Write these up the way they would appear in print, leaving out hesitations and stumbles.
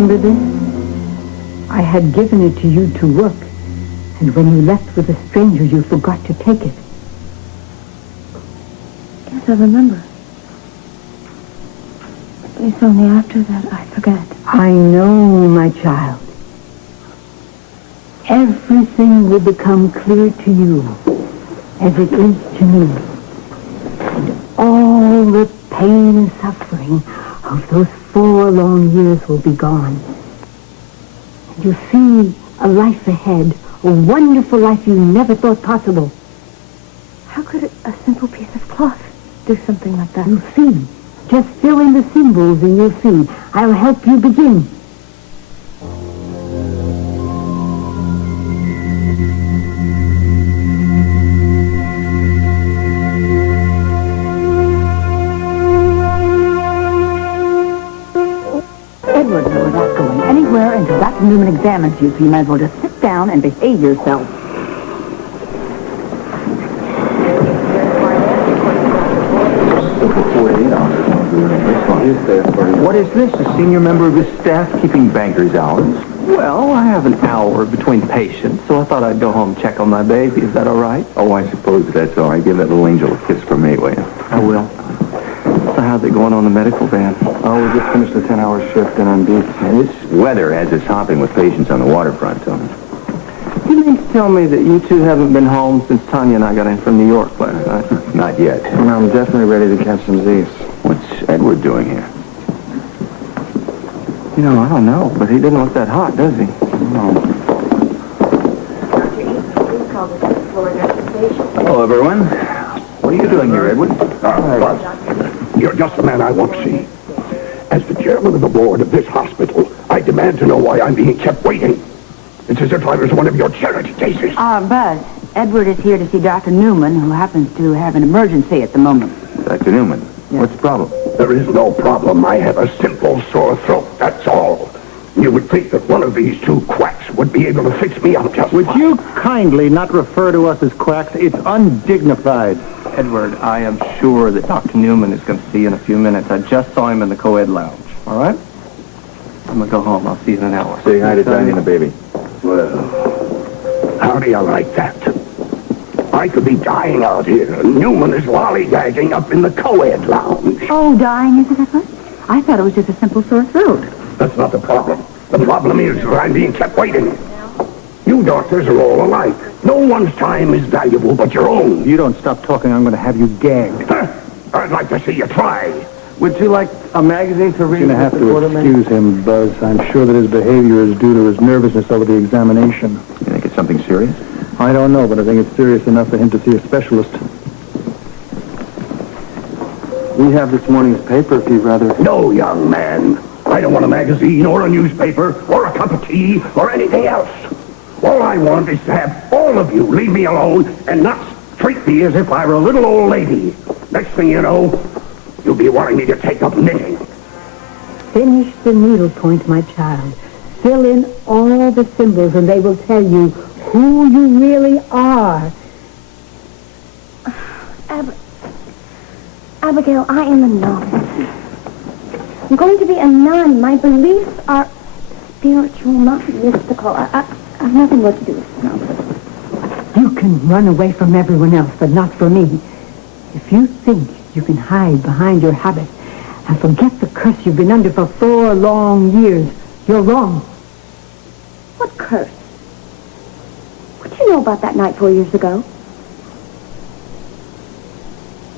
remember this? I had given it to you to work, and when you left with a stranger, you forgot to take it. Yes, I remember. It's only after that I forget. I know, my child. Everything will become clear to you, as it is to me. And all the pain and suffering of those 4 long years will be gone. And you'll see a life ahead, a wonderful life you never thought possible. How could a simple piece of cloth do something like that? You'll see. Just fill in the symbols and you'll see. I'll help you begin. Edward, no, we're not going anywhere until Dr. Newman examines you, so you might as well just sit down and behave yourself. What is this? A senior member of his staff keeping banker's hours? Well, I have an hour between patients, so I thought I'd go home and check on my baby. Is that all right? Oh, I suppose that's all right. Give that little angel a kiss for me, will you? I will. So how's it going on the medical van? Oh, we just finished a 10-hour shift and I'm beat. This weather has us hopping with patients on the waterfront, Tony. You mean to tell me that you two haven't been home since Tanya and I got in from New York last night? Not yet. Well, I'm definitely ready to catch some Z's. What's Edward doing here? You know, I don't know, but he doesn't look that hot, does he? No. Hello, everyone. What are you doing here, Edward? You're just the man I want to see. As the chairman of the board of this hospital, I demand to know why I'm being kept waiting. It's as if I was one of your charity cases. Buzz, Edward is here to see Dr. Newman, who happens to have an emergency at the moment. Dr. Newman, what's the problem? There is no problem. I have a simple sore throat, that's all. You would think that one of these 2 quacks would be able to fix me up just Would fine. you kindly not refer to us as quacks? It's undignified. Edward, I am sure that Dr. Newman is going to see you in a few minutes. I just saw him in the co-ed lounge. All right? I'm going to go home. I'll see you in an hour. Say hi to Dinah and the baby. Well, how do you like that? I could be dying out here, and Newman is lollygagging up in the co-ed lounge. Oh, dying, is it, Edward? I thought it was just a simple sore throat. That's not the problem. The problem is that I'm being kept waiting. You doctors are all alike. No one's time is valuable but your own. If you don't stop talking, I'm going to have you gagged. I'd like to see you try. Would you like a magazine to read? You're going to have to excuse him, Buzz. I'm sure that his behavior is due to his nervousness over the examination. You think it's something serious? I don't know, but I think it's serious enough for him to see a specialist. We have this morning's paper if you'd rather. No, young man. I don't want a magazine or a newspaper or a cup of tea or anything else. All I want is to have all of you leave me alone and not treat me as if I were a little old lady. Next thing you know, you'll be wanting me to take up knitting. Finish the needlepoint, my child. Fill in all the symbols and they will tell you who you really are. Abigail, I am a nun. I'm going to be a nun. My beliefs are spiritual, not mystical. I have nothing more to do with this nonsense. You can run away from everyone else, but not from me. If you think you can hide behind your habit and forget the curse you've been under for 4 long years, you're wrong. What curse? What do you know about that night 4 years ago?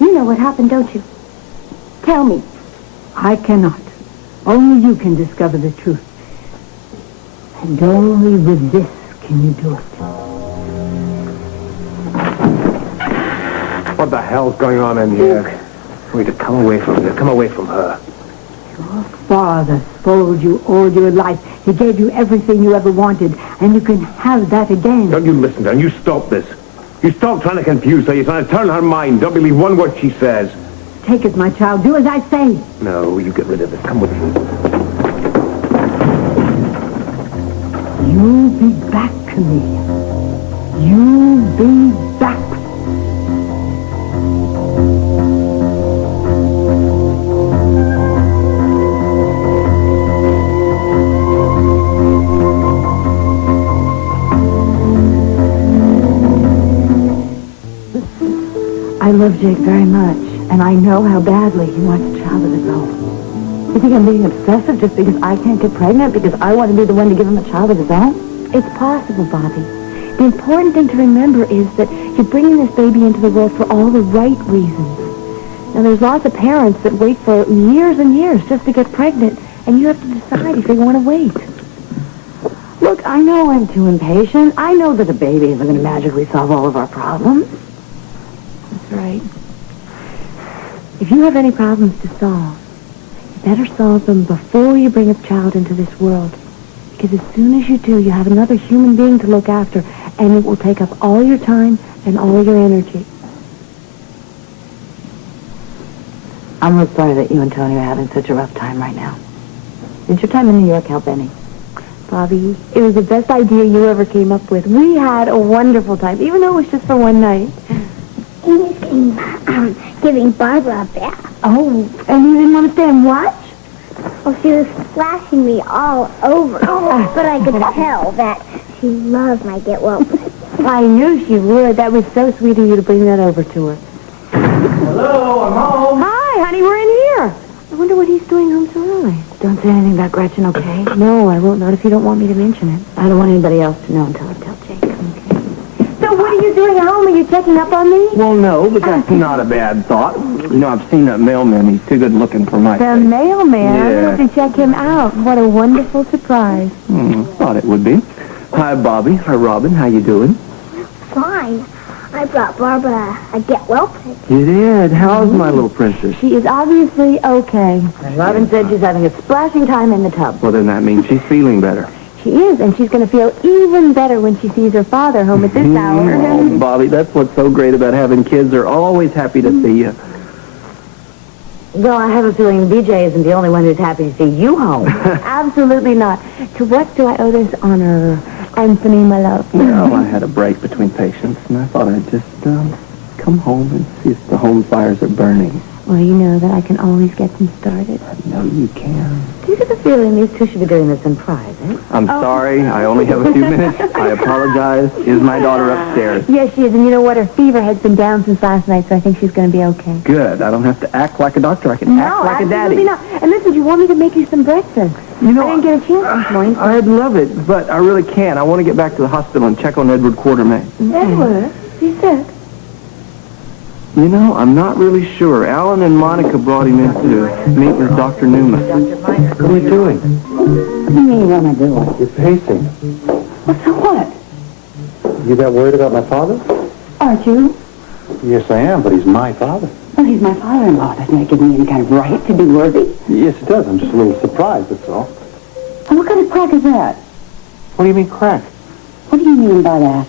You know what happened, don't you? Tell me. I cannot. Only you can discover the truth. And only with this can you do it. What the hell's going on in here? We to come away from her. Come away from her. Your father spoiled you all your life. He gave you everything you ever wanted, and you can have that again. Don't you listen to her. You stop this. You stop trying to confuse her. You're trying to turn her mind. Don't believe one word she says. Take it, my child. Do as I say. No, you get rid of it. Come with me. You'll be back, Camellia. You'll be back. love Jake very much, and I know how badly he wants a child of his own. You think I'm being obsessive just because I can't get pregnant, because I want to be the one to give him a child of his own? It's possible, Bobby. The important thing to remember is that you're bringing this baby into the world for all the right reasons. Now, there's lots of parents that wait for years and years just to get pregnant, and you have to decide if they want to wait. Look, I know I'm too impatient. I know that a baby isn't going to magically solve all of our problems. That's right. If you have any problems to solve, you better solve them before you bring a child into this world. Because as soon as you do, you have another human being to look after, and it will take up all your time and all your energy. I'm real sorry that you and Tony are having such a rough time right now. Did your time in New York help any? Bobby, it was the best idea you ever came up with. We had a wonderful time, even though it was just for one night. Amy's giving Barbara a bath. Oh, and you didn't want to stay and watch? Oh, she was splashing me all over. But I could tell that she loves my get well. I knew she would. That was so sweet of you to bring that over to her. Hello, I'm home. Hi, honey, we're in here. I wonder what he's doing home so early. Don't say anything about Gretchen, okay? No, I won't. Not if you don't want me to mention it. I don't want anybody else to know until I tell Jake. So what are you doing at home? Are you checking up on me? Well, no, but that's not a bad thought. You know, I've seen that mailman. He's too good looking for my The taste. mailman? I'm Yeah. going to have to check him out. What a wonderful surprise. Thought it would be. Hi, Bobby. Hi, Robin. How you doing? Fine. I brought Barbara a get well present. You did. How's my little princess? She is obviously okay. And Robin said she's having a splashing time in the tub. Well, then that means she's feeling better. She is, and she's going to feel even better when she sees her father home at this hour. Oh, Bobby, that's what's so great about having kids. They're always happy to see you. Well, I have a feeling BJ isn't the only one who's happy to see you home. Absolutely not. To what do I owe this honor, Anthony, my love? Well, I had a break between patients, and I thought I'd just come home and see if the home fires are burning. Well, you know that I can always get them started. I know you can. Do you get the feeling these two should be doing this in private? I'm sorry. I only have a few minutes. I apologize. Is my daughter upstairs? Yes, she is, and you know what? Her fever has been down since last night, so I think she's going to be okay. Good. I don't have to act like a doctor. I can act like a daddy. absolutely not. And listen, do you want me to make you some breakfast? You know, I didn't get a chance this morning. I'd love it, but I really can't. I want to get back to the hospital and check on Edward Quartermain. Edward? He's sick. You know, I'm not really sure. Alan and Monica brought him in to meet with Dr. Newman. What are you doing? What do you mean, what am I doing? You're pacing. Well, so what? You that worried about my father? Aren't you? Yes, I am, but he's my father. Well, he's my father-in-law. Doesn't that give me any kind of right to be worthy? Yes, it does. I'm just a little surprised, that's all. And what kind of crack is that? What do you mean, crack? What do you mean by that?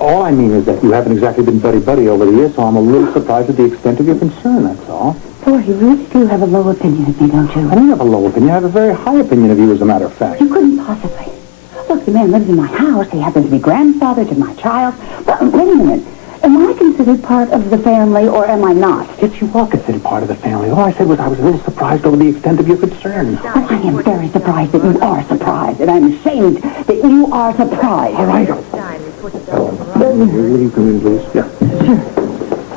All I mean is that you haven't exactly been buddy-buddy over the years, so I'm a little surprised at the extent of your concern, that's all. Boy, you really do have a low opinion of me, don't you? I don't have a low opinion. I have a very high opinion of you, as a matter of fact. You couldn't possibly. Look, the man lives in my house. He happens to be grandfather to my child. But wait a minute. Am I considered part of the family, or am I not? Yes, you are considered part of the family. All I said was I was a little surprised over the extent of your concern. Well, I am very surprised that you are surprised, and I'm ashamed that you are surprised. All right. Will you come in, please? Yeah. Sure.